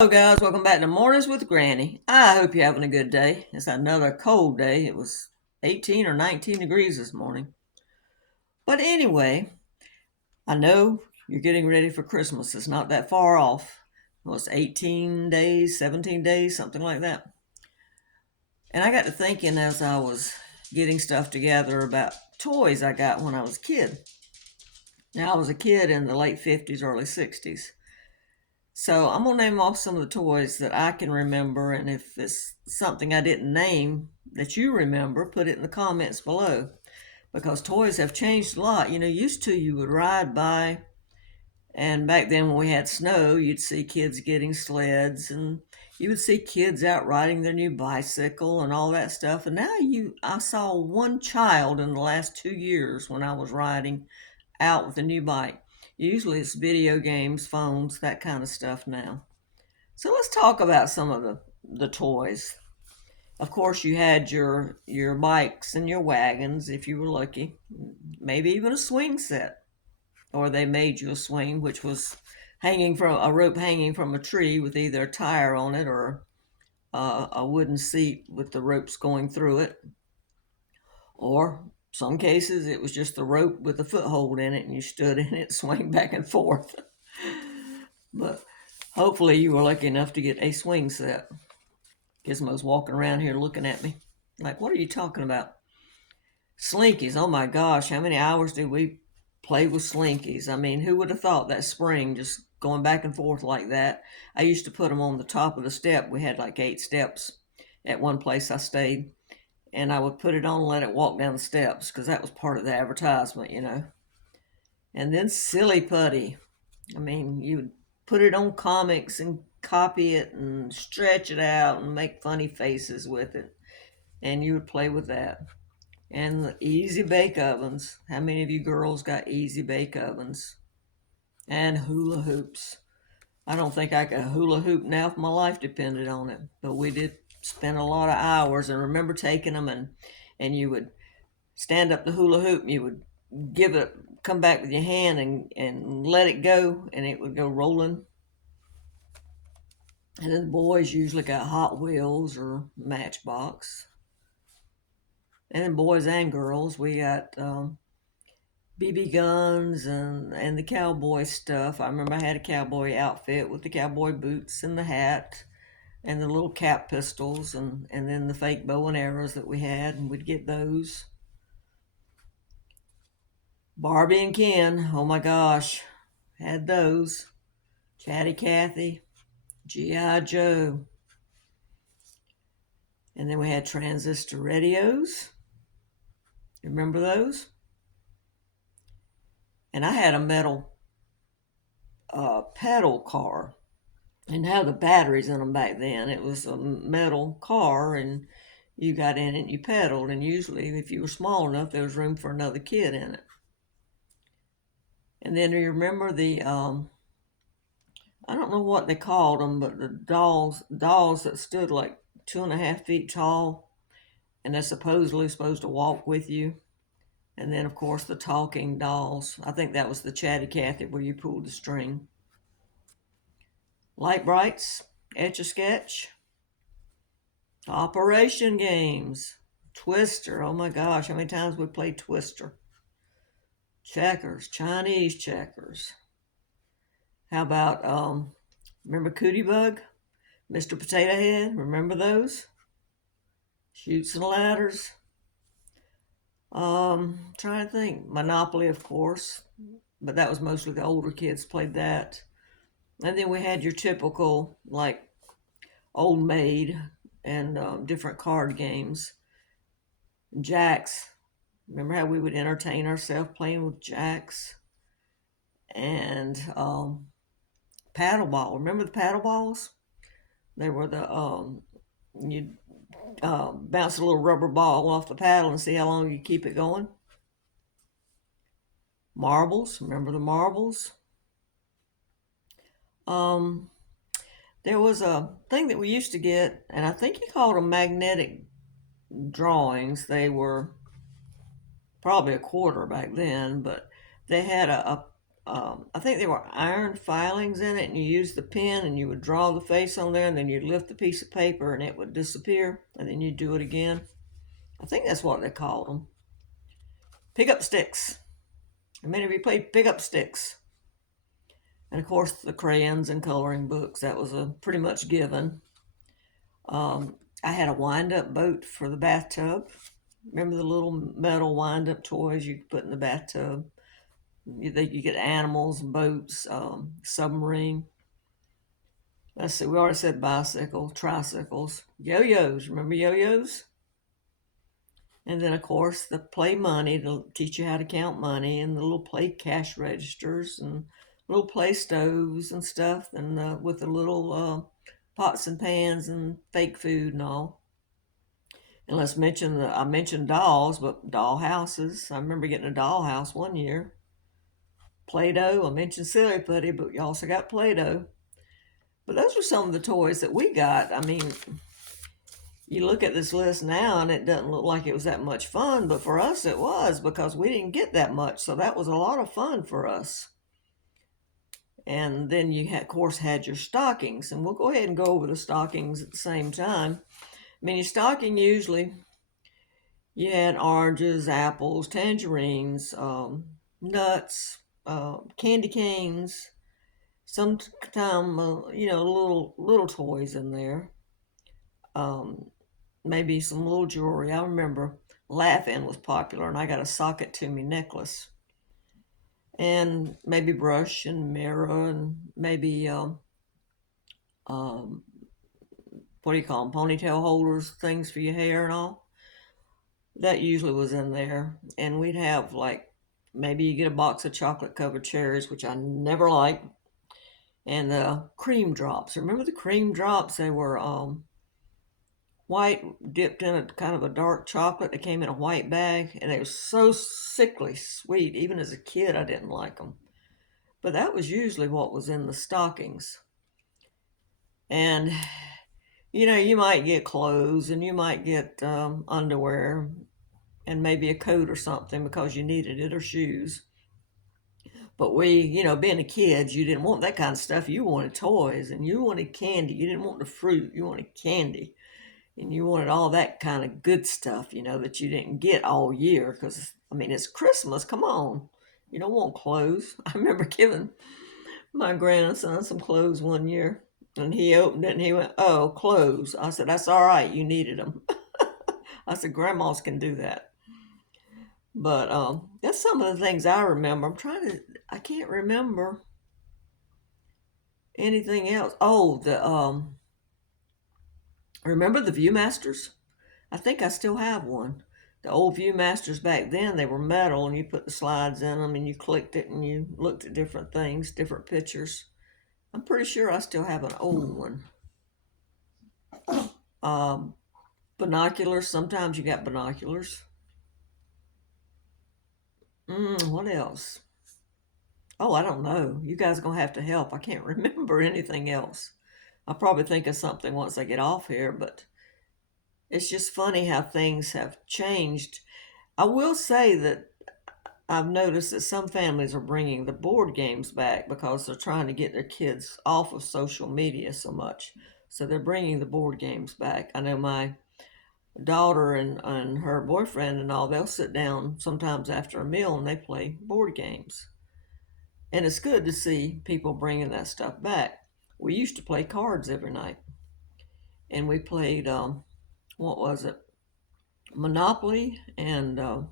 Hello, guys. Welcome back to Mornings with Granny. I hope you're having a good day. It's another cold day. It was 18 or 19 degrees this morning. But anyway, I know you're getting ready for Christmas. It's not that far off. Well, it's 18 days, 17 days, something like that. And I got to thinking as I was getting stuff together about toys I got when I was a kid. Now, I was a kid in the late 50s, early 60s. So I'm gonna name off some of the toys that I can remember, and if it's something I didn't name that you remember, put it in the comments below. Because toys have changed a lot. Used to you would ride by, and back then when we had snow, you'd see kids getting sleds, and you would see kids out riding their new bicycle and all that stuff. And now I saw one child in the last 2 years when I was riding out with a new bike. Usually it's video games, phones, that kind of stuff now. So let's talk about some of the toys. Of course, you had your bikes and your wagons if you were lucky, maybe even a swing set, or they made you a swing, which was hanging from a rope hanging from a tree with either a tire on it or a wooden seat with the ropes going through it, or some cases it was just the rope with a foothold in it and you stood in it, swing back and forth. But hopefully you were lucky enough to get a swing set. Gizmo's walking around here looking at me like, what are you talking about? Slinkies. Oh my gosh, how many hours did we play with Slinkies? I mean, who would have thought that spring just going back and forth like that? I used to put them on the top of the step. We had like 8 steps at one place I stayed, and I would put it on and let it walk down the steps because that was part of the advertisement. And then Silly Putty. I mean, you would put it on comics and copy it and stretch it out and make funny faces with it, and you would play with that. And the easy bake ovens. How many of you girls got easy bake ovens? And hula hoops. I don't think I could hula hoop now if my life depended on it, but we did spend a lot of hours. And remember taking them and you would stand up the hula hoop and you would give it come back with your hand and let it go and it would go rolling. And then the boys usually got Hot Wheels or Matchbox. And then boys and girls, we got BB guns and the cowboy stuff. I remember I had a cowboy outfit with the cowboy boots and the hat and the little cap pistols and then the fake bow and arrows that we had, and we'd get those. Barbie and Ken, oh my gosh, had those. Chatty Cathy, G.I. Joe. And then we had transistor radios. Remember those? And I had a metal pedal car and had the batteries in them back then. It was a metal car, and you got in it and you pedaled, and usually if you were small enough there was room for another kid in it. And then you remember the I don't know what they called them, but the dolls that stood like 2.5 feet tall, and they're supposedly supposed to walk with you. And then of course the talking dolls. I think that was the Chatty Cathy where you pulled the string. Light Brights, Etch a Sketch, Operation Games, Twister. Oh my gosh, how many times we played Twister? Checkers, Chinese checkers. How about remember Cootie Bug, Mr. Potato Head? Remember those? Chutes and Ladders. Trying to think. Monopoly, of course, but that was mostly the older kids played that. And then we had your typical like Old Maid and different card games. Jacks. Remember how we would entertain ourselves playing with jacks? And paddle ball. Remember the paddle balls? They were the you'd bounce a little rubber ball off the paddle and see how long you keep it going. Marbles. Remember the marbles? Um, there was a thing that we used to get, and I think you called them magnetic drawings. They were probably a quarter back then, but they had I think there were iron filings in it, and you used the pen and you would draw the face on there, and then you'd lift the piece of paper and it would disappear, and then you'd do it again. I think that's what they called them. Pick up sticks. And many of you played pick up sticks. And of course, the crayons and coloring books, that was a pretty much given. I had a wind up boat for the bathtub. Remember the little metal wind up toys you could put in the bathtub? You get animals, boats, submarine. Let's see, we already said bicycle, tricycles, yo-yos. Remember yo-yos? And then, of course, the play money to teach you how to count money, and the little play cash registers, and little play stoves and stuff, and with the little pots and pans and fake food and all. And let's mention I mentioned dolls, but doll houses. I remember getting a doll house one year. Play-Doh. I mentioned Silly Putty, but you also got Play-Doh. But those were some of the toys that we got. I mean, you look at this list now and it doesn't look like it was that much fun, but for us it was, because we didn't get that much. So that was a lot of fun for us. And then you had, of course, had your stockings, and we'll go ahead and go over the stockings at the same time. I mean, your stocking usually, you had oranges, apples, tangerines, nuts, candy canes, sometimes little toys in there. Maybe some little jewelry. I remember Laugh-In was popular, and I got a socket to me necklace, and maybe brush and mirror, and maybe what do you call them? Ponytail holders, things for your hair and all. That usually was in there, and we'd have like maybe you get a box of chocolate covered cherries, which I never liked, and cream drops. Remember the cream drops? They were white, dipped in a kind of a dark chocolate. They came in a white bag, and they were so sickly sweet. Even as a kid, I didn't like them. But that was usually what was in the stockings. And, you might get clothes, and you might get underwear, and maybe a coat or something because you needed it, or shoes. But we, being a kid, you didn't want that kind of stuff. You wanted toys, and you wanted candy. You didn't want the fruit. You wanted candy. And you wanted all that kind of good stuff, that you didn't get all year. Because, I mean, it's Christmas. Come on. You don't want clothes. I remember giving my grandson some clothes one year. And he opened it and he went, "Oh, clothes." I said, "That's all right. You needed them." I said, "Grandmas can do that." But that's some of the things I remember. I can't remember anything else. Oh, remember the Viewmasters? I think I still have one. The old Viewmasters back then, they were metal, and you put the slides in them and you clicked it and you looked at different things, different pictures. I'm pretty sure I still have an old one. Binoculars. Sometimes you got binoculars. What else? Oh, I don't know. You guys are going to have to help. I can't remember anything else. I'll probably think of something once I get off here, but it's just funny how things have changed. I will say that I've noticed that some families are bringing the board games back because they're trying to get their kids off of social media so much. So they're bringing the board games back. I know my daughter and her boyfriend and all, they'll sit down sometimes after a meal and they play board games. And it's good to see people bringing that stuff back. We used to play cards every night. And we played, what was it? Monopoly and,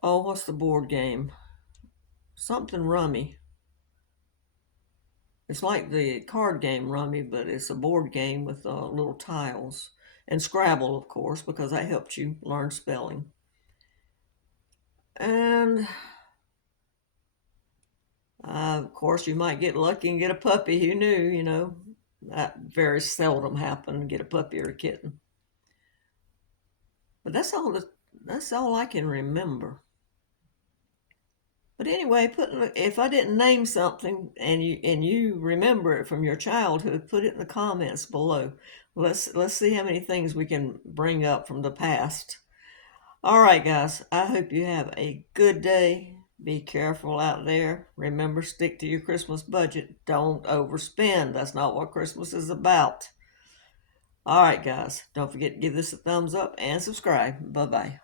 what's the board game? Something Rummy. It's like the card game Rummy, but it's a board game with little tiles. And Scrabble, of course, because that helped you learn spelling. And of course, you might get lucky and get a puppy. Who knew? That very seldom happened, get a puppy or a kitten. But that's all I can remember. But anyway, if I didn't name something and you remember it from your childhood, put it in the comments below. Let's see how many things we can bring up from the past. All right, guys. I hope you have a good day. Be careful out there. Remember, stick to your Christmas budget. Don't overspend. That's not what Christmas is about. All right, guys. Don't forget to give this a thumbs up and subscribe. Bye bye.